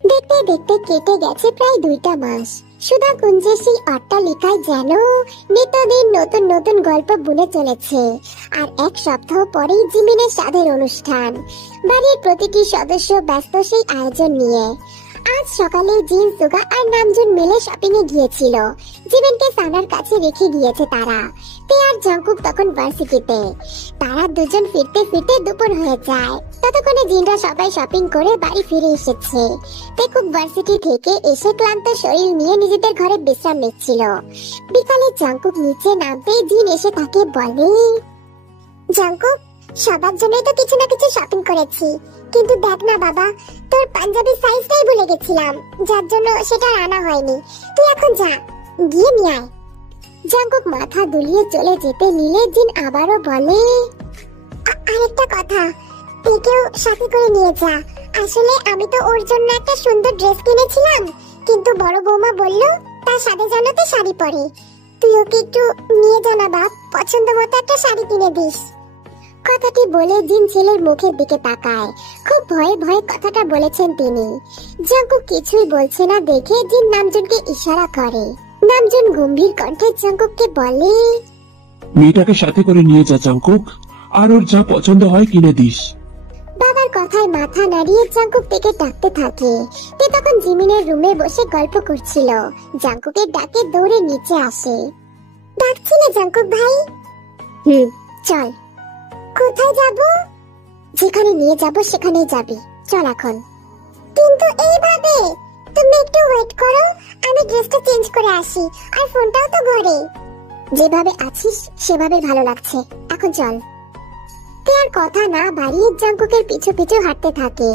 দেখতে দেখতে কেটে গেছে প্রায় 2টা মাস। সুধাকুঞ্জের সেই অট্টালিকায় যেন নিত্যদিন নতুন নতুন গল্প বুনে চলেছে। আর 1 সপ্তাহ পরেই জিমিনের স্বাদের অনুষ্ঠান। বাড়ির প্রতিটি সদস্য ব্যস্ত সেই আয়োজন নিয়ে। আজ সকালে জিন, সুগা আর নামজুন মিলে শপিং এ গিয়েছিল। জিমিনকে সানার কাছে রেখে গিয়েছে তারা। তে আর জঙ্কুক তখন ভার্সিটিতে। তারা দুজন ফিরতে ফিরতে দুপুর হয়ে যায়। ততক্ষণে জিনরা সবাই শপিং করে বাড়ি ফিরে এসেছে। তে খুব ভার্সিটি থেকে এসে ক্লান্ত শরীর নিয়ে নিজেদের ঘরে বিশ্রাম নিচ্ছিল। বিকালে জঙ্কুক নিচে নামতেই জিন এসে তাকে বলে, জঙ্কুক, সবার জন্যই তো কিছু না কিছু শপিং করেছি, কিন্তু দেখ না বাবা, তোর পাঞ্জাবি সাইজটাই ভুলে গেছিলাম, যার জন্য সেটা আনা হয়নি। তুই এখন যা, গিয়ে নিয়ে আয়। জঙ্কুক মাথা দুলিয়ে চলে যেতে নিলে জিন আবারও বলে, আরেকটা কথা, একেও সাথে করে নিয়ে যা। আসলে আমি তো ওর জন্য একটা সুন্দর ড্রেস কিনেছিলাম, কিন্তু বড় বৌমা বলল তার সাথে যেন তো শাড়ি পরে। তুই ওকে একটু নিয়ে যা না বাপ, পছন্দ মতো একটা শাড়ি কিনে দিস। কথাটি বলে জিন ছেলের মুখের দিকে তাকায়। খুব ভয়ে ভয়ে কথাটা বলেছেন তিনি। জঙ্কুক কিছুই বলছে না দেখে জিন নামজুনকে ইশারা করে। নামজুন গম্ভীর কণ্ঠে জঙ্কুককে বলে, মেয়েটাকে সাথে করে নিয়ে যা জঙ্কুক, আর ওর যা পছন্দ হয় কিনে দিস। বাবার কথায় মাথা নাড়িয়ে জঙ্কুক থেকে ডাকতে থাকে। তে তখন জিমিনের রুমে বসে গল্প করছিল। জঙ্কুকের ডাকে দৌড়ে নিচে আসে। ডাকছি না জঙ্কুক ভাই? চল। কোথায় যাব? যেখানে নিয়ে যাব সেখানেই যাবি, চল এখন। কিন্তু এইভাবে? তুমি একটু ওয়েট করো, আমি ড্রেসটা চেঞ্জ করে আসি, আর ফোনটাও তো ঘরে। যেভাবে আছিস সেভাবে ভালো লাগছে, এখন চল। আর কথা না বাড়িয়ে জঙ্কুকের পিছু পিছু হাঁটতে থাকে।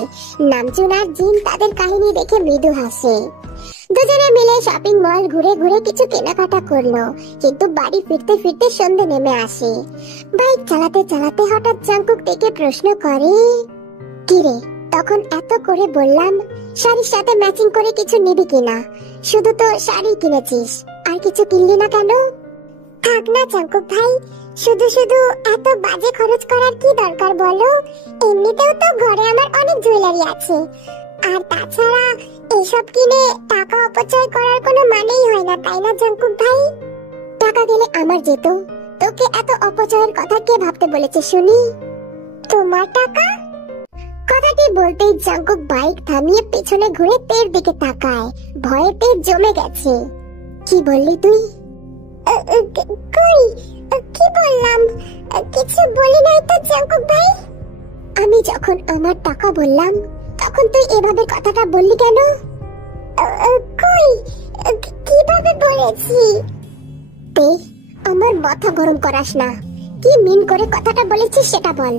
নামজুন আর জিন তাদের কাহিনী দেখে মৃদু হাসে। দুজনে মিলে শপিং মল ঘুরে ঘুরে কিছু কেনাকাটা করলো, কিন্তু বাড়ি ফিরতে ফিরতে সন্ধ্যে নেমে আসে। বাইক চালাতে চালাতে হঠাৎ জঙ্কুক ডেকে প্রশ্ন করে, কিরে, তখন এত করে বললাম শাড়ির সাথে ম্যাচিং করে কিছু নিবি কিনা, শুধু তো শাড়ি কিনেছিস, আর কিছু কিনলি না কেন? থাক না জঙ্কুক ভাই, শুধু শুধু এত বাজে খরচ করার কি দরকার বলো? এমনিতেও তো ঘরে আমার অনেক জুয়েলারি আছে, আর তাছাড়া এসব কিনে টাকা অপচয় করার কোনো মানেই হয় না, তাই না জঙ্কুক ভাই? টাকা গেলে আমার যেত, তোকে এত অপচয়ের কথা কে ভাবতে বলেছে শুনি? তোমার টাকা? কথাটি বলতেই জঙ্কুক বাইক থামিয়ে পেছনে ঘুরে তের দিকে তাকায়। ভয়ে তে জমে গেছে। কি বললি তুই? কই, কি বললাম? কিছু বলি নাই তো জঙ্কুক ভাই। আমি যখন আমার টাকা বললাম তখন তুই এভাবে কথাটা বললি কেন? কই, কিভাবে বলেছি? তে, আমার মাথা গরম করাস না। কি মিন করে কথাটা বলেছিস সেটা বল।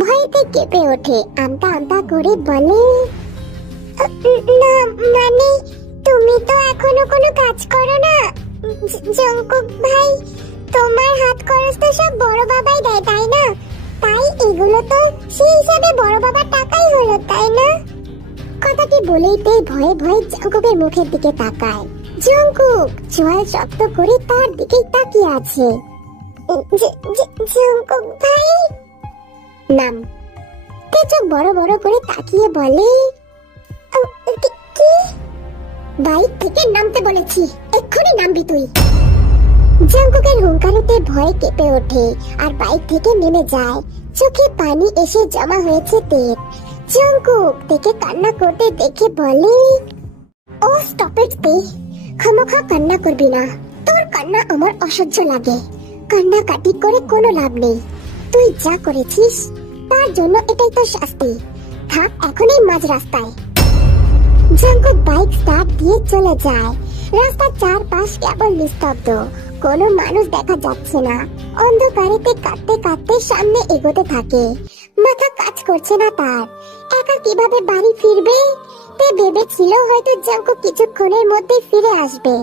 ভয়েতে কেঁপে ওঠে, আমতা আমতা করে বলে, না মানে তুমি তো এখনো কোনো কাজ করো না জঙ্কুক ভাই, তোমার হাত খরচ তো সব বড় বাবাই দেয়, তাই না? তাই এগুলো তো সেই হিসাবে বড় বাবার টাকাই হলো, তাই না? কথাটি বলেই তে ভয়ে ভয়ে জঙ্কুকের মুখের দিকে তাকায়। জঙ্কুক চোয়াল শক্ত করে তার দিকেই তাকিয়ে আছে। জঙ্কুক ভাই। নাম। তে চোখ বড় বড় করে তাকিয়ে বলে, কি? বাইক থেকে নামতে বলেছি, এক্ষুনি নামবি তুই। জঙ্কুকের হুঙ্কারিতে ভয়ে কেঁপে ওঠে আর বাইক থেকে নেমে যায়। চোখে পানি এসে জমা হয়েছে তের। জঙ্কুক থেকে কান্না করতে দেখে বলে, ও স্টপ ইট তে, খামোখা কান্না করবি না, তোর কান্না আমার অসহ্য লাগে। কান্না কাটি করে কোনো লাভ নেই, তুই যা করেছিস তার জন্য এটাই তো শাস্তি। থাক এখনই মাঝ রাস্তায়। জঙ্কুক বাইক স্টার্ট দিয়ে চলে যায়। রাস্তার চারপাশ কেবল নিস্তব্ধ, কোনো মানুষ দেখা যাচ্ছে না। অন্ধকারেতে কাঁদতে কাঁদতে সামনে এগোতে থাকে। মাথা কাজ করছে না তার। একা কিভাবে বাড়ি ফিরবে? তে ভেবেছিল হয়তো জঙ্কুক কিছুক্ষণের মধ্যে ফিরে আসবে,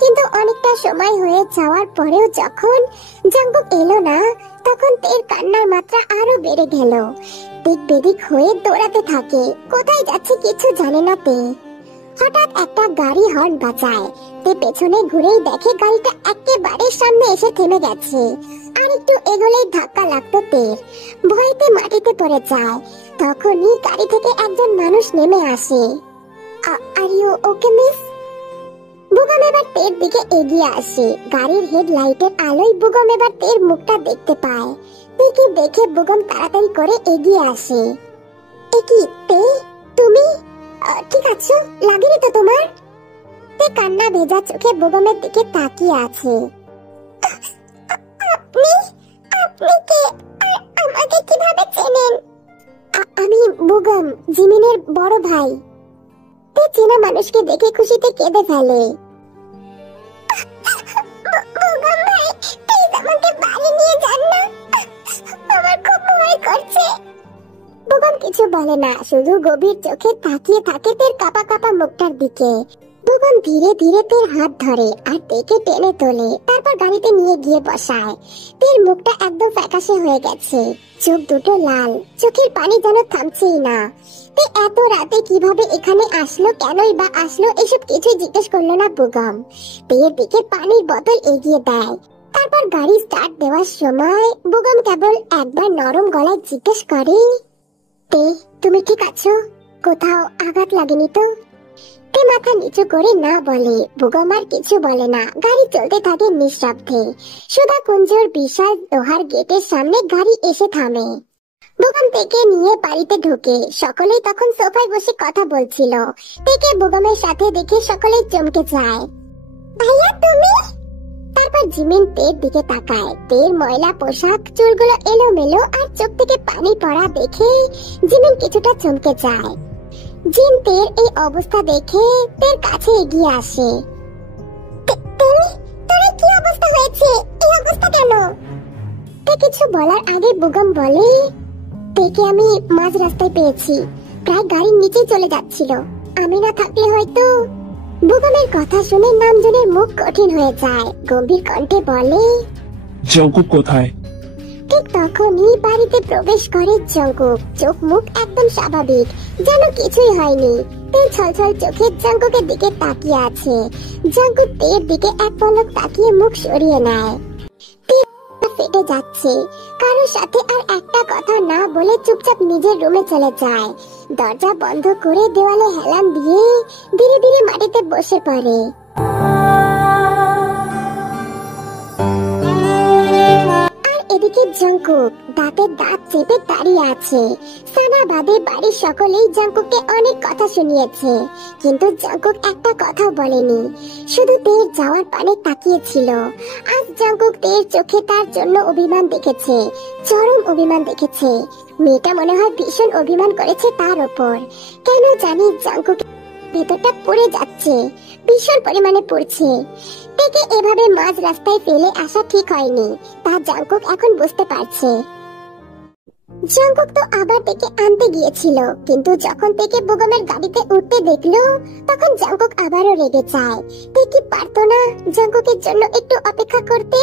কিন্তু অনেকটা সময় হয়ে যাওয়ার পরেও যখন জঙ্কুক এলো না, তখন তের কান্নার মাত্রা আরো বেড়ে গেল। দিক বেদিক হয়ে দৌড়াতে থাকে, কোথায় যাচ্ছে কিছু জানে না তে। হঠাৎ একটা গাড়ি হর্ন বাজায়। তে পেছনে ঘুরেই দেখে গাড়িটা একেবারে সামনে এসে থেমে গেছে। আর একটু এগোলেই ধাক্কা লাগতো তের। ভয়তে মাটিতে পড়ে যায়। তখনই গাড়ি থেকে একজন মানুষ নেমে আসে। Are you okay miss? বুগম এবার তের দিকে এগিয়ে আসে। গাড়ির হেডলাইটের আলোয় বুগম এবার তের মুখটা দেখতে পায়। তেকে দেখে বুগম তাড়াতাড়ি করে এগিয়ে আসে। এ কি তে, তুমি ঠিক আছো? লাগেনি তো তোমার? তে কান্না ভেজা চোখে বুগমের দিকে তাকিয়ে আছে। আপনি আপনি কে? আমাকে কিভাবে চেনেন? আমি বুগম, জিমিনের বড় ভাই। তে চেনা মানুষকে দেখে খুশিতে কেঁদে ফেলে। বুগম ভাই, প্লিজ আমাকে বাড়ি নিয়ে যান না, আমার খুব ভয় করছে। বুগম কিছু বলে না, শুধু গভীর চোখে তাকিয়ে থাকে তের কাঁপা কাঁপা মুখটার দিকে। বুগম ধীরে ধীরে তের হাত ধরে আর তেকে টেনে তোলে, তারপর গাড়িতে নিয়ে গিয়ে বসায়। তের মুখটা একদম ফ্যাকাশে হয়ে গেছে, চোখ দুটো লাল, চোখের পানি যেন থামছেই না। তে এত রাতে কিভাবে এখানে আসলো, কেনই বা আসলো, এসব কিছুই জিজ্ঞেস করলো না বুগম। তের দিকে পানির বোতল এগিয়ে দেয়। তারপর গাড়ি স্টার্ট দেওয়ার সময় বুগম কেবল একবার নরম গলায় জিজ্ঞেস করে, তে তুমি ঠিক আছো? কোথাও আঘাত লাগেনি তো? তে মাথা নিচু করে না বলে। বুগম আর কিছু বলে না, গাড়ি চলতে থাকে নিঃশব্দে। সুধা কুঞ্জর বিশাল লোহার গেটের সামনে গাড়ি এসে থামে। বুগম তেকে নিয়ে বাড়িতে ঢোকে। সকলেই তখন সোফায় বসে কথা বলছিল। তেকে বুগমের সাথে দেখে সকলেই চমকে যায়। ভাইয়া তুমি? তারপর জিমিন তের দিকে তাকায়। তের ময়লা পোশাক, চুলগুলো এলোমেলো আর চোখ থেকে পানি পড়া দেখে জিমিন কিছুটা চমকে যায়। জিন তের এই অবস্থা দেখে তের কাছে এগিয়ে আসে। তোর কি অবস্থা হয়েছে? এই অবস্থা কেন? তে কিছু বলার আগে বুগম বলে, তেকে আমি মাঝ রাস্তায় পেয়েছি, প্রায় গাড়ির নিচে চলে যাচ্ছিল। আমি না থাকলে হয়তো। বুগমের কথা শুনে নামজনের মুখ কঠিন হয়ে যায়। গম্ভীর কণ্ঠে বলে, জঙ্কুক কোথায়? ঠিক তখনই বাড়িতে প্রবেশ করে জঙ্কুক। চোখ মুখ একদম স্বাভাবিক, যেন কিছুই হয়নি। তের ছলছল চোখে জঙ্কুকের দিকে তাকিয়ে আছে। জঙ্কুক তের দিকে এক পলক তাকিয়ে মুখ সরিয়ে নেয়। ফেটে যাচ্ছে। কারোর সাথে আর একটা কথা না বলে চুপচাপ নিজের রুমে চলে যায়। দরজা বন্ধ করে দেওয়ালে হেলান দিয়ে ধীরে ধীরে মাটিতে বসে পড়ে। এদিকে জঙ্কুক দাঁতের দাঁত চেপে দাঁড়িয়ে আছে। সানা বাদে বাড়ির সকলেই জঙ্কুককে অনেক কথা শুনিয়েছে, কিন্তু জঙ্কুক একটা কথাও বলেনি, শুধু তের যাওয়ার পানে তাকিয়েছিল। আজ জঙ্কুক তের চোখে তার জন্য অভিমান দেখেছে, চরম অভিমান দেখেছে। মেয়েটা মনে হয় ভীষণ অভিমান করেছে তার ওপর। কেন জানি জঙ্কুক ভেতরটা পড়ে যাচ্ছে, ভীষণ পরিমাণে পড়ছে। তেকে এভাবে মাঝ রাস্তায় ফেলে আসা ঠিক হয়নি, তা জঙ্কুক এখন বুঝতে পারছে। জঙ্কুক তো আবার তেকে আনতে গিয়েছিল, কিন্তু যখন তেকে বুগমের গাড়িতে উঠতে দেখলো, তখন জঙ্কুক আবারও রেগে যায়। তেকে পারতো না জঙ্কুকের জন্য একটু অপেক্ষা করতে?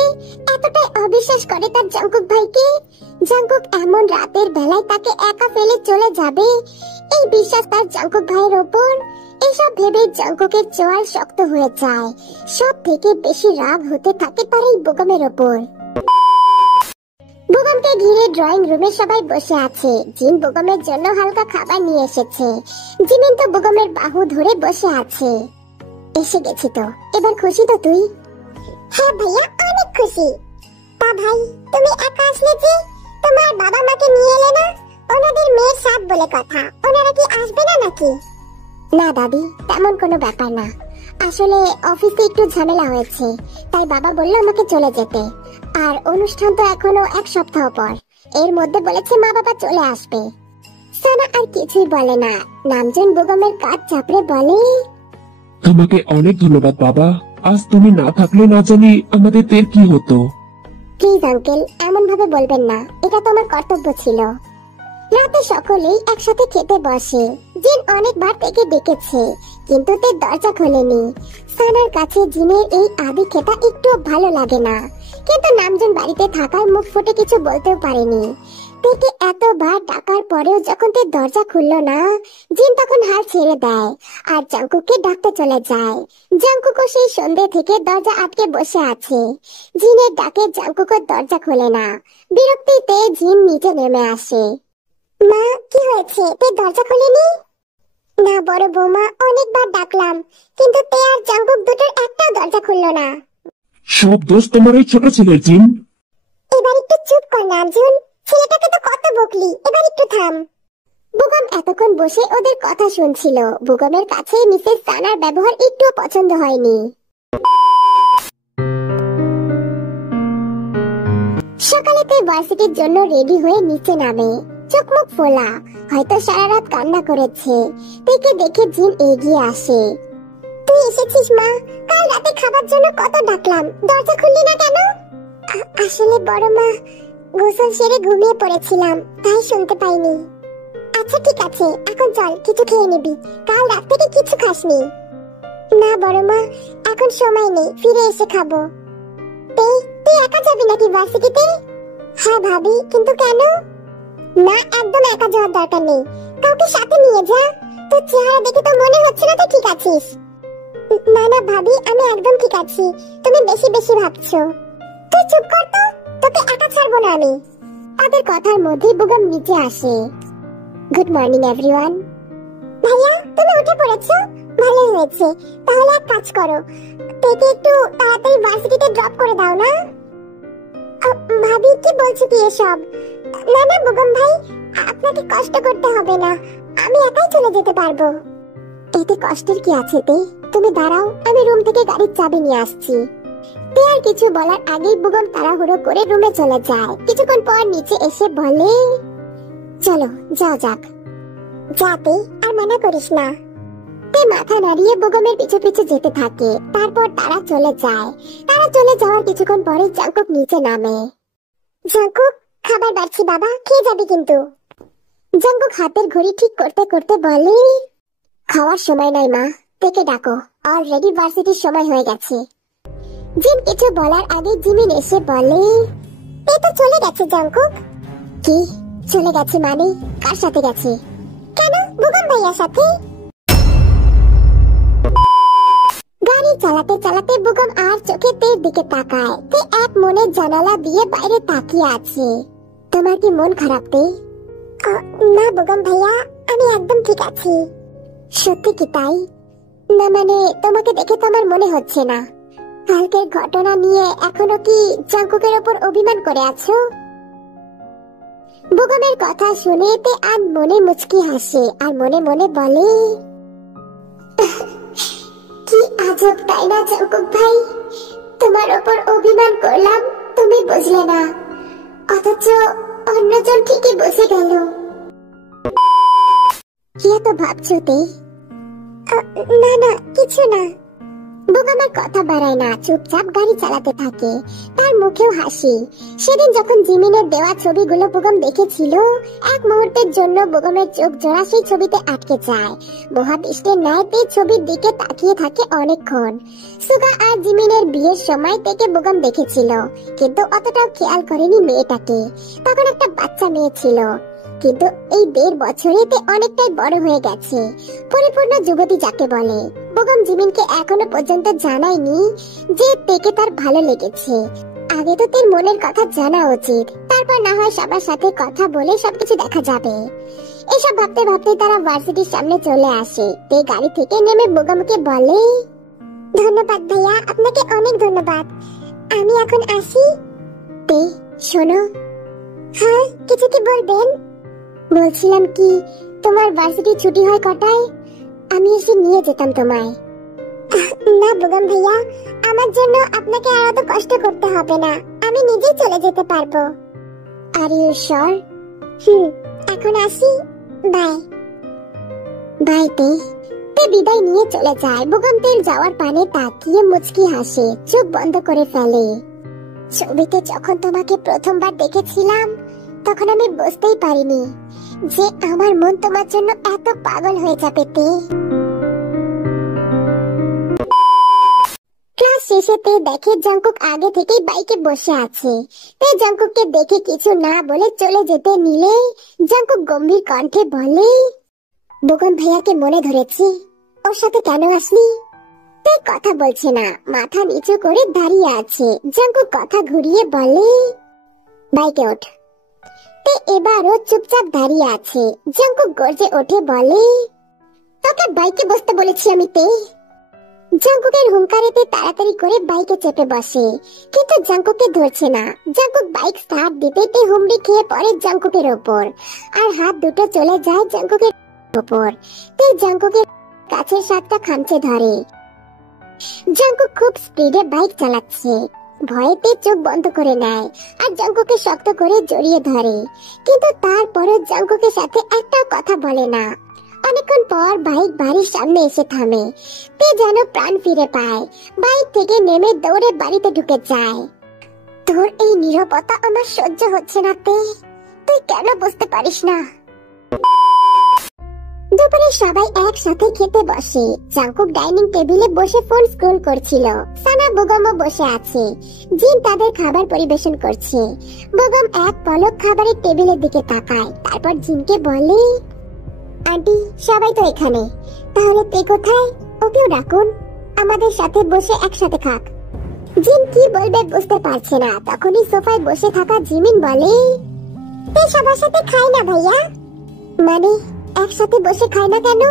এতটাই অবিশ্বাস করে তার জঙ্কুক ভাইকে। জঙ্কুক এমন রাতের বেলায় তাকে একা ফেলে চলে যাবে, এই বিশ্বাস তার জঙ্কুক ভাইয়ের ওপর। এসব ভেবে জঙ্কুকের চোয়াল শক্ত হয়ে যায়। সব থেকে বেশি রাগ হতে থাকে তার এই বুগমের ওপর। বুগমকে ঘিরে ড্রয়িং রুমে সবাই বসে আছে। জিন বুগমের জন্য হালকা খাবার নিয়ে এসেছে। জিমিন তো বুগমের বাহু ধরে বসে আছে। এসে গেছি তো, এবার খুশি তো তুই? হ্যাঁ ভাইয়া, অনেক খুশি। তা ভাই, তুমি একা আসলে যে? তোমার বাবা মাকে নিয়ে এলে না? ওনাদের মেয়ের সাথ বলে কথা, ওনারা কি আসবে না নাকি? না দাদি, তেমন কোনো ব্যাপার না। আসলে অফিসে একটু ঝামেলা হয়েছে, তাই বাবা বললো আমাকে চলে যেতে। আর অনুষ্ঠান তো এখনো এক সপ্তাহ পর, এর মধ্যে বলেছে মা বাবা চলে আসবে। সানা আর কিছুই বলে না। নামজন বুগমের কাঁধ চাপড়ে বলে, তোমাকে অনেক ধন্যবাদ বাবা, আজ তুমি না থাকলে না জানি আমাদের তের কি হতো। প্লিজ আঙ্কেল, এমন ভাবে বলবেন না, এটা তো আমার কর্তব্য ছিল। রাতে সকলেই একসাথে খেতে বসে। জিন অনেকবার তেকে ডেকেছে, কিন্তু তে দরজা খোলেনি। সানার কাছে জিনের এই আদি খেতা একটু ভালো লাগে না, কিন্তু নামজন বাড়িতে থাকায় মুখ ফুটে কিছু বলতেও পারেনি। তেকে এতবার ডাকার পরেও যখন তে দরজা খুললো না, জিন তখন হাল ছেড়ে দেয় আর জঙ্কুককে ডাকতে চলে যায়। জঙ্কুকও সেই সন্ধ্যে থেকে দরজা আটকে বসে আছে। জিনের ডাকে জঙ্কুকও দরজা খোলে না। বিরক্তিতে জিন নিচে নেমে আসে। মা, কি হয়েছে? তে দরজা খোলেনি? না বড় বৌমা, অনেকবার ডাকলাম, কিন্তু তে আর জাঙ্কুক দুটোর একটাও দরজা খুললো না। সব দোষ তোমার এই ছোট ছেলের, জিন। এবার একটু চুপ কর না অর্জুন, ছেলেটাকে তো কত বকলি, এবার একটু থাম। বুগম এতক্ষণ বসে ওদের কথা শুনছিল। বুগমের কাছে মিসেস সানার ব্যবহার একটুও পছন্দ হয়নি। সকালে তে ভার্সিটির জন্য রেডি হয়ে নিচে নামে, চোখ মুখ ফোলা, হয়তো সারা রাত কান্না করেছে। তেকে দেখে জিন এগিয়ে আসে। তুই এসেছিস মা? কাল রাতে খাবার জন্য কত ডাকলাম, দরজা খুললি না কেন? আসলে বড় মা, গোসল সেরে ঘুমিয়ে পড়েছিলাম, তাই শুনতে পাইনি। আচ্ছা ঠিক আছে, এখন চল কিছু খেয়ে নিবি, কাল রাত থেকে কিছু খাসনি। না বড় মা, এখন সময় নেই, ফিরে এসে খাবো। তুই একা যাবি নাকি ভার্সিটিতে? হ্যাঁ ভাবি, কিন্তু কেন? না, একদম একা যাওয়ার দরকার নেই, কাউকে সাথে নিয়ে যা। তোর চেহারা দেখে তো মনে হচ্ছে না তুই ঠিক আছিস। না না ভাবি, আমি একদম ঠিক আছি, তুমি বেশি বেশি ভাবছো। তুই চুপ কর তো, তোকে একা ছাড়বো না আমি। তাদের কথার মধ্যে বুগম নিচে আসে। Good morning everyone. ভাইয়া, তুমি উঠে পড়েছো, ভালো হয়েছে। তাহলে এক কাজ করো, তোকে একটু তাড়াতাড়ি ভার্সিটিতে ড্রপ করে দাও না। ভাবি কি বলছো কি এসব? না না বুগম ভাই, আপনাকে কষ্ট করতে হবে না, আমি একাই চলে যেতে পারবো। এতে কষ্টের কি আছে তে? তুমি দাঁড়াও, আমি রুম থেকে গাড়ির চাবি নিয়ে আসছি। তে আর কিছু বলার আগেই বুগম তাড়াহুড়ো করে রুমে চলে যায়। কিছুক্ষণ পর নিচে এসে বলে, চলো যাও যাক। যাতে আর মানা করিস না। তে মাথা নাড়িয়ে বুগমের পিছু পিছু যেতে থাকে। তারপর তারা চলে যায়। তারা চলে যাওয়ার কিছুক্ষণ পরে জাঙ্কুক নিচে নামে। জাঙ্কুক, খাবার বাড়ছি বাবা, খেয়ে যাবি কিন্তু। জাঙ্কুক হাতের ঘড়ি ঠিক করতে করতে বলে, খাওয়ার সময় নাই মা, তেকে ডাকো, অলরেডি ভার্সিটির সময় হয়ে গেছে। জিন কিছু বলার আগে জিমিন এসে বলে, তে তো চলে গেছে জাঙ্কুক। কি চলে গেছে মানে? কার সাথে গেছে? কেন, বুগম ভাইয়ার সাথে। গাড়ি চালাতে চালাতে বুগম আর চোখে তের দিকে তাকায়। তে এক মনে জানালা দিয়ে বাইরে তাকিয়ে আছে। তোমার কি মন খারাপ তে? না বুগম ভাইয়া, আমি একদম ঠিক আছি। সত্যি কি তাই? না মানে, তোমাকে দেখে তো আমার মনে হচ্ছে না। কালকের ঘটনা নিয়ে এখনো কি জাঙ্কুকের ওপর অভিমান করে আছো? বুগমের কথা শুনে তে আর মনে মুচকি হাসে আর মনে মনে বলে, কি আজব তাই না জাঙ্কুক ভাই, তোমার ওপর অভিমান করলাম, তুমি বুঝলে না, অথচ অন্যজন ঠিকই বুঝে গেল। কি এত ভাবছো তে? না না, কিছু না। বুগমের কথা বাড়ায় না, চুপচাপ গাড়ি চালাতে থাকে। তার মুখেও হাসি। সেদিন যখন জিমিনের দেওয়া ছবিগুলো বুগম দেখেছিল, এক মুহূর্তের জন্য বুগমের চোখ জোড়া সেই ছবিতে আটকে যায়। মহাবিষ্টের ন্যায় তে ছবির দিকে তাকিয়ে থাকে অনেকক্ষণ। সুগা আর জিমিনের বিয়ের সময় থেকে বুগম দেখেছিল, কিন্তু অতটাও খেয়াল করেনি মেয়েটাকে। তখন একটা বাচ্চা মেয়ে ছিল, কিন্তু এই 1.5 বছরে তে অনেকটাই বড় হয়ে গেছে, পরিপূর্ণ যুবতী যাকে বলে। বুগম জিমিনকে এখনো পর্যন্ত জানায়নি যে তেকে তার ভালো লেগেছে। আগে তো তের মনের কথা জানা উচিত, তারপর না হয় সবার সাথে কথা বলে সবকিছু দেখা যাবে। এসব ভাবতে ভাবতে তারা ভার্সিটির সামনে চলে আসে। তে গাড়ি থেকে নেমে বুগমকে বলে, ধন্যবাদ ভাইয়া, আপনাকে অনেক ধন্যবাদ, আমি এখন আসি। তে শোনো। হ্যাঁ, কিছু কি বলবেন? বলছিলাম কি, তোমার ভার্সিটি ছুটি হয় কটায়? আমি এসে নিয়ে যেতাম তোমায়। না বুগম ভাইয়া, আমার জন্য আপনাকে আর অত কষ্ট করতে হবে না, আমি নিজেই চলে যেতে পারবো। Are you sure? এখন আসি, বাই। বাই তে। তে বিদায় নিয়ে চলে যায়। বুগম তের যাওয়ার পানে তাকিয়ে মুচকি হাসে, চোখ বন্ধ করে ফেলে। ছবিতে যখন তোমাকে প্রথমবার দেখেছিলাম, তখন আমি বুঝতেই পারিনি যে আমার মন তোমার জন্য এত পাগল হয়ে যাবে তে। ক্লাস শেষেতে দেখে জাঙ্কুক আগে থেকেই বাইকে বসে আছে। তে জাঙ্কুককে দেখে কিছু না বলে চলে যেতে নিলে জাঙ্কুক গম্ভীর কণ্ঠে বলে, বুগম ভাইয়াকে মনে ধরেছি, ওর সাথে কেন আসলি? তে কথা বলছে না, মাথা নিচু করে দাঁড়িয়ে আছে। জাঙ্কুক কথা ঘুরিয়ে বলে, বাইকে ওঠ। তে এবারও চুপচাপ দাঁড়িয়ে আছে। জাঙ্কুক গর্জে ওঠে বলে, তোকে বাইকে বসতে বলেছি আমি তে। জাঙ্কুকের হুঙ্কারেতে তাড়াতাড়ি করে বাইকে চেপে বসে, কিন্তু জাঙ্কুককে ধরছে না। জাঙ্কুক বাইক স্টার্ট দিতে তে হুমড়ি খেয়ে পড়ে জাঙ্কুকের ওপর, আর হাত দুটো চলে যায় জাঙ্কুকের ওপর। তে জাঙ্কুকের কাছের সাতটা খামচে ধরে। জাঙ্কুক খুব স্পিডে বাইক চালাচ্ছে। ভয়েতে চোখ বন্ধ করে নেয় আর জাঙ্কুককে শক্ত করে জড়িয়ে ধরে, কিন্তু তারপরে জাঙ্কুকের সাথে একটাও কথা বলে না। অনেকক্ষণ পর বাইক বাড়ির সামনে এসে থামে। তে যেন প্রাণ ফিরে পায়, বাইক থেকে নেমে দৌড়ে বাড়িতে ঢুকে যায়। তোর এই নীরবতা আমার সহ্য হচ্ছে না তে, তুই কেন বুঝতে পারিস না? দুপুরে সবাই একসাথে খেতে বসে। জাঙ্কুক ডাইনিং টেবিলে বসে ফোন স্ক্রল করছিল। সানা বেগমও বসে আছে। জিন তাদের খাবার পরিবেশন করছে। বেগম এক পলক খাবারের টেবিলের দিকে তাকায়, তারপর জিনকে বলে, আন্টি সবাই তো এখানে, তাহলে তে কোথায়? ওকেও ডাকুন, আমাদের সাথে বসে একসাথে খাক। জিন কি বলবে বুঝতে পারছে না। তখনই সোফায় বসে থাকা জিমিন বলে, তে সবার সাথে খাই না ভাইয়া। মানে একসাথে বসে খায় না কেন?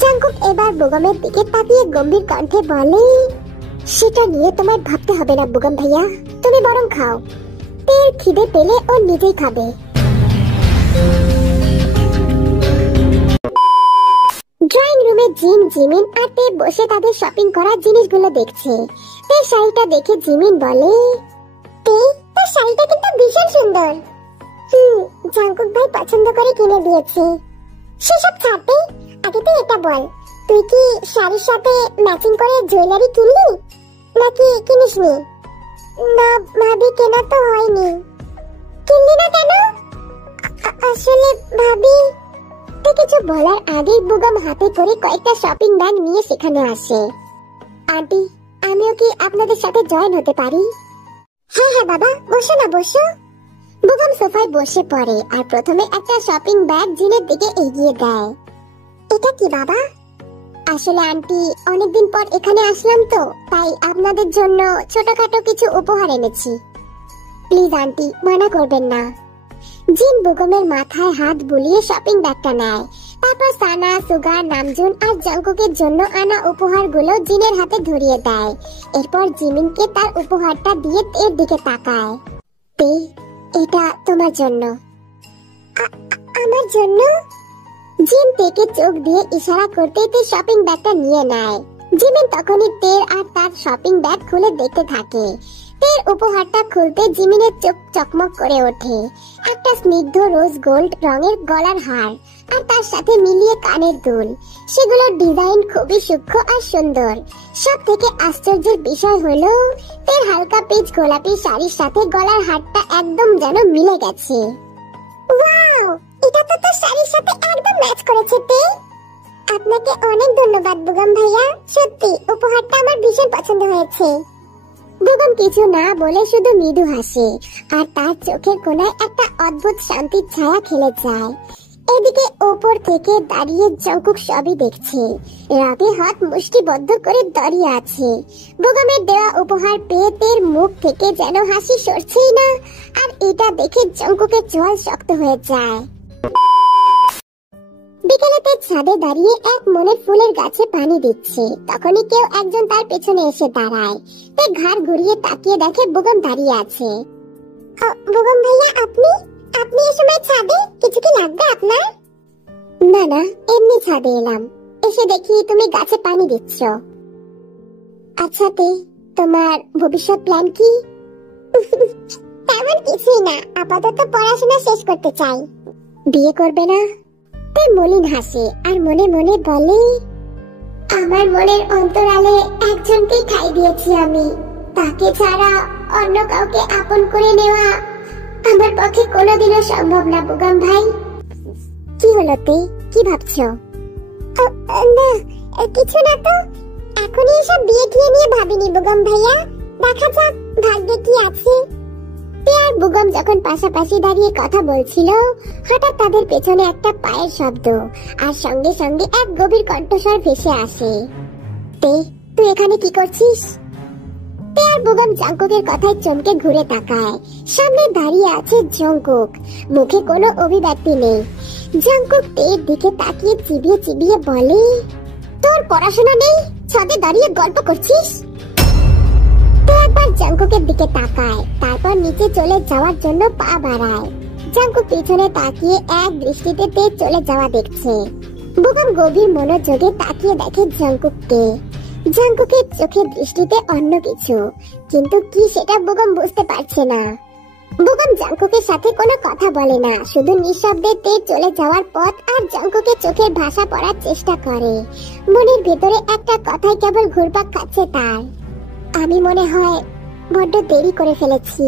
জাঙ্কুক এবার বেগমের দিকে তাকিয়ে গম্ভীর কণ্ঠে বলে, সেটা নিয়ে তোমার ভাবতে হবে না বেগম ভাইয়া, তুমি বরং খাও। তেল খিদে পেলে ও নিজেই খাবে। ড্রয়িং রুমে জিন, জিমিন আর তে বসে তাদের শপিং করা জিনিসগুলো দেখছে। তে শাড়িটা দেখে জিমিন বলে, তে তোর শাড়িটা কিন্তু ভীষণ সুন্দর। জাঙ্কুক ভাই পছন্দ করে কিনে দিয়েছে। সেসব ছাড়তে আগে তুই এটা বল, তুই কি শাড়ির সাথে ম্যাচিং করে জুয়েলারি কিনলি নাকি কিনিসনি? না ভাবি, কেনা তো হয়নি। কিনলি না কেন? আসলে ভাবি। তো কিছু বলার আগেই বেগম হাতে করে কয়েকটা শপিং ব্যাগ নিয়ে সেখানে আসে। আন্টি আমিও কি আপনাদের সাথে জয়েন হতে পারি? হ্যাঁ হ্যাঁ বাবা, বসো না বসো। বেগম সোফায় বসে পড়ে আর প্রথমে একটা শপিং ব্যাগ জিনের দিকে এগিয়ে দেয়। এটা কি বাবা? আসলে আন্টি অনেকদিন পর এখানে আসলাম তো, তাই আপনাদের জন্য ছোটখাটো কিছু উপহার এনেছি। প্লিজ আন্টি মানা করবেন না। জিন বেগমের মাথায় হাত বুলিয়ে শপিং ব্যাগটা নেয়। তারপর সানা, সুগার, নামজুন আর জাঙ্কুকের জন্য আনা উপহারগুলো জিনের হাতে ধরিয়ে দেয়। এরপর জিমিনকে তার উপহারটা দিয়ে এর দিকে তাকায়। তে এটা তোমার জন্য। আমার জন্য? জিন তেকে চোখ দিয়ে ইশারা করতে তে শপিং ব্যাগটা নিয়ে নেয়। জিমিন তখনই তের আর তার শপিং ব্যাগ খুলে দেখতে থাকে। তের উপহারটা খুলতে জিমিনের চোখ চকমক করে ওঠে। একটা স্নিগ্ধ রোজ গোল্ড রঙের গলার হার আর তার সাথে মিলিয়ে কানের দুল। সেগুলোর ডিজাইন খুবই সূক্ষ্ম আর সুন্দর। সব থেকে আশ্চর্যের বিষয় হলো তের হালকা পিচ গোলাপি শাড়ির সাথে গলার হারটা একদম যেন মিলে গেছে। ওয়াও, এটা তো তোর শাড়ির সাথে একদম ম্যাচ করেছে তে। আপনাকে অনেক ধন্যবাদ বেগম ভাইয়া, সত্যি উপহারটা আমার ভীষণ পছন্দ হয়েছে। বেগম কিছু না বলে শুধু মৃদু হাসে আর তার চোখের কোণায় একটা অদ্ভুত শান্তির ছায়া খেলে যায়। এদিকে ওপর থেকে দাঁড়িয়ে জাঙ্কুক সবই দেখছে। রাগে হাত মুষ্টিবদ্ধ করে দাঁড়িয়ে আছে। বেগমের দেওয়া উপহার পেয়ে তের মুখ থেকে যেন হাসি সরছেই না, আর এটা দেখে জাঙ্কুকের চোয়াল শক্ত হয়ে যায়। বিকেলে তে ছাদে দাঁড়িয়ে এক মনের ফুলের গাছে পানি দিচ্ছে। তখনই কেউ একজন তার পেছনে এসে দাঁড়ায়। তে ঘাড় ঘুরিয়ে তাকিয়ে দেখে বেগম দাঁড়িয়ে আছে। বেগম ভাইয়া, আপনি আপনি এই সময় ছাদে? কিছু কি লাগবে আপনার? না না, এমনি ছাদে এলাম। এসে দেখি তুমি গাছে পানি দিচ্ছ। আচ্ছা তে, তোমার ভবিষ্যৎ প্ল্যান কি? তেমন কিছুই না, আপাতত পড়াশোনা শেষ করতে চাই। বিয়ে করবে না? তে মলিন হাসে আর মনে মনে বলে, আমার মনের অন্তরালে একজনকে ঠাঁই দিয়েছি আমি। তাকে ছাড়া অন্য কাউকে আপন করে নেওয়া আমার পক্ষে কোনোদিনও সম্ভব না বেগম ভাই। কি হলো তে, কি ভাবছো? না কিছু না তো, এখনই এসব বিয়ে টিয়ে নিয়ে ভাবিনি বেগম ভাইয়া, দেখা যাক ভাগ্যে কি আছে। তে আর বেগম যখন পাশাপাশি দাঁড়িয়ে কথা বলছিল, হঠাৎ তাদের পেছনে একটা পায়ের শব্দ আর সঙ্গে সঙ্গে এক গভীর কণ্ঠস্বর ভেসে আসে। তে তুই এখানে কি করছিস? তে আর এবার বুগম জাংকুকের কথায় চমকে ঘুরে তাকায়। সামনে দাঁড়িয়ে আছে জংকুক, মুখে কোনো অভিব্যক্তি নেই। জাংকুক তের দিকে তাকিয়ে চিবিয়ে চিবিয়ে বলে, তোর পড়াশোনা নেই, ছাদে দাঁড়িয়ে গল্প করছিস? তে একবার জাংকুকের দিকে তাকায়, তারপর নিচে চলে যাওয়ার জন্য পা বাড়ায়। জাংকুক পিছনে তাকিয়ে এক দৃষ্টিতে তে চলে যাওয়া দেখছে। বুগম গভীর মনোযোগে তাকিয়ে দেখে জাংকুককে। জাংকুকের চোখের দৃষ্টিতে অন্য কিছু, কিন্তু কি সেটা বুগম বুঝতে পারছে না। বুগম জাংকুকের সাথে কোনো কথা বলে না, শুধু নিঃশব্দে তে চলে যাওয়ার পথ আর জাংকুকের চোখের ভাষা পড়ার চেষ্টা করে। মনের ভেতরে একটা কথাই কেবল ঘুরপাক খাচ্ছে তার, আমি মনে হয় বড্ড দেরি করে ফেলেছি।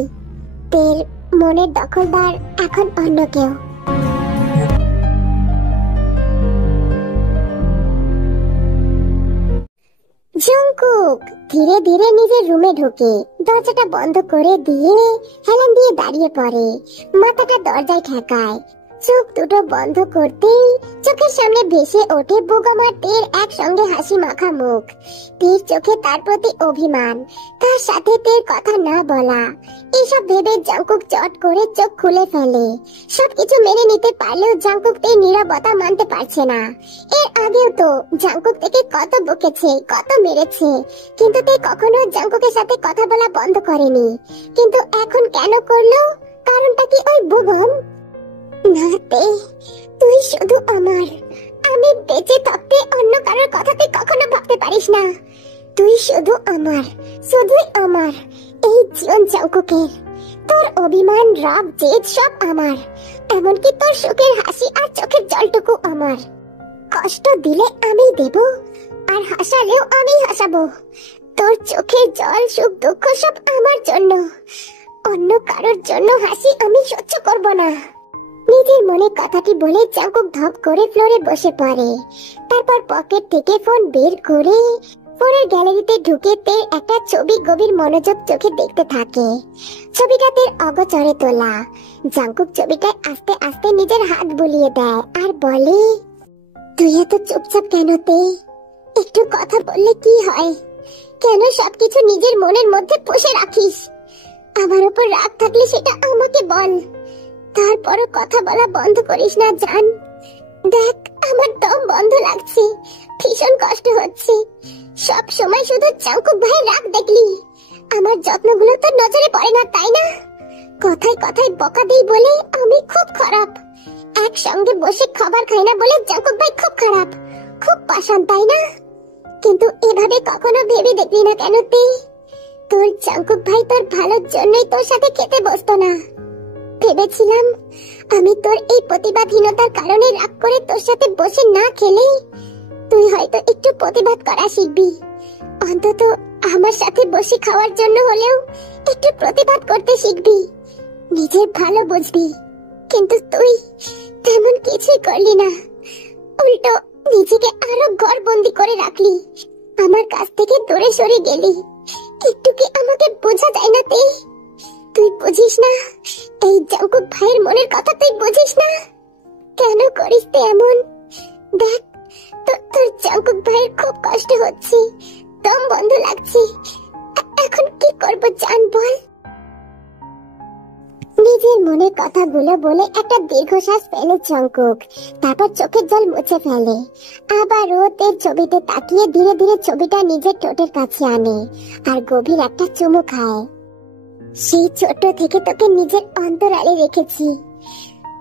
তের মনের দখলদার এখন অন্য কেউ। জংকুক ধীরে ধীরে নিজের রুমে ঢোকে, দরজাটা বন্ধ করে দিয়ে হেলান দিয়ে দাঁড়িয়ে পড়ে, মাথাটা দরজায় ঠেকায়। চোখ দুটো বন্ধ করতেই চোখের সামনে ভেসে ওঠে বুগম আর তের একসঙ্গে হাসি মাখা মুখ। তের চোখে তার প্রতি অভিমান, তার সাথে তের কথা না বলা। এসব ভেবে জাংকুক চট করে চোখ খুলে ফেলে। সবকিছু মেনে নিতে পারলেও জাংকুক তের নীরবতা মানতে পারছে না। এর আগেও তো জাংকুক থেকে কত বকেছে, কত মেরেছে, কিন্তু তে কখনো জাংকুকের সাথে কথা বলা বন্ধ করেনি। কিন্তু এখন কেন করলো? কারণটা কি ওই বুগম? না তে, তুই শুধু আমার। আমি বেঁচে থাকতে অন্য কারোর কথা তুই কখনো ভাবতে পারিস না। তুই শুধু আমার, শুধুই আমার। এই জীবন জাংকুকের, তোর অভিমান, রাগ, জেদ সব আমার। এমনকি তোর সুখের হাসি আর চোখের জলটুকু আমার। কষ্ট দিলে আমি দেব, আর হাসালেও আমি হাসাবো। তোর চোখের জল, সুখ, দুঃখ সব আমার জন্য। অন্য কারোর জন্য হাসি আমি সহ্য করব না। নিজের মনে কথাটি বলে জাংকুক ধপ করে ফ্লোরে বসে পড়ে। তারপর পকেট থেকে ফোন বের করে ফোনের গ্যালারিতে ঢুকে তের একটা ছবি গভীর মনোযোগ চোখে দেখতে থাকে। ছবিটা তের অগোচরে তোলা। জাংকুক ছবিটায় আস্তে আস্তে নিজের হাত বুলিয়ে দেয় আর বলে, তুই এত চুপচাপ কেন তে? একটু কথা বললে কি হয়? কেন সবকিছু নিজের মনের মধ্যে পুষে রাখিস? আমার উপর রাগ থাকলে সেটা আমাকে বল, তারপরও কথা বলা বন্ধ করিস না জান। দেখ, আমার দম বন্ধ লাগছে, ভীষণ কষ্ট হচ্ছে। সব সময় শুধু জাংকুক ভাই রাগ দেখলি। আমার যত্নগুলো তোর নজরে পড়ে না, তাই না? কথায় কথায় বকা দিই বলে আমি খুব খারাপ। একসঙ্গে বসে খাবার খাই না বলে জাংকুক ভাই খুব খারাপ, খুব পাষাণ, তাই না? কিন্তু এভাবে কখনো ভেবে দেখলি না কেন তুই? তোর জাংকুক ভাই তোর ভালোর জন্যই তোর সাথে খেতে বসতো না। ভেবেছিলাম আমি তোর এই প্রতিবাদহীনতার কারণে রাগ করে তোর সাথে বসে না খেলে তুই হয়তো একটু প্রতিবাদ করা শিখবি। অন্তত আমার সাথে বসে খাওয়ার জন্য হলেও একটু প্রতিবাদ করতে শিখবি, নিজের ভালো বুঝবি। কিন্তু তুই তেমন কিছুই করলি না, উল্টো নিজেকে আরো ঘরবন্দি করে রাখলি, আমার কাছ থেকে দূরে সরে গেলি। একটু কি আমাকে বোঝা যায় না তুই? তুই বুঝিস না এই জাংকুক ভাইয়ের মনের কথা? তুই বুঝিস না? কেন করিস তুই এমন? দেখ, তোর জাংকুক ভাইয়ের খুব কষ্ট হচ্ছে, দম বন্ধ লাগছে। এখন কি করব জান বল? নিজের মনের কথাগুলো বলে একটা দীর্ঘশ্বাস ফেলে জাংকুক, তারপর চোখের জল মুছে ফেলে। আবার ও তের ছবিতে তাকিয়ে ধীরে ধীরে ছবিটা নিজের ঠোঁটের কাছে আনে আর গভীর একটা চুমু খায়। সেই ছোট থেকে তোকে নিজের অন্তরালে রেখেছি,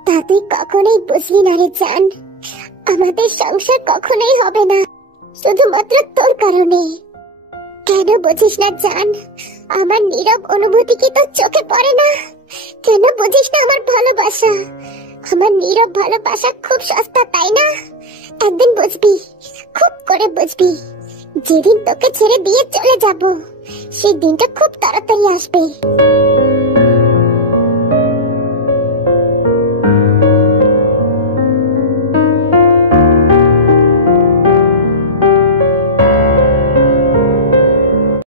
তা তুই কখনোই বুঝলি না রে জান। আমাদের সংসার কখনোই হবে না শুধুমাত্র তোর কারণে। কেন বুঝিস না জান? আমার নীরব অনুভূতি কি তোর চোখে পড়ে না? কেন বুঝিস না আমার ভালোবাসা? আমার নীরব ভালোবাসা খুব সস্তা, তাই না? একদিন বুঝবি, খুব করে বুঝবি। যেদিন তোকে ছেড়ে দিয়ে চলে যাব, সেই দিনটা খুব তাড়াতাড়ি আসবে।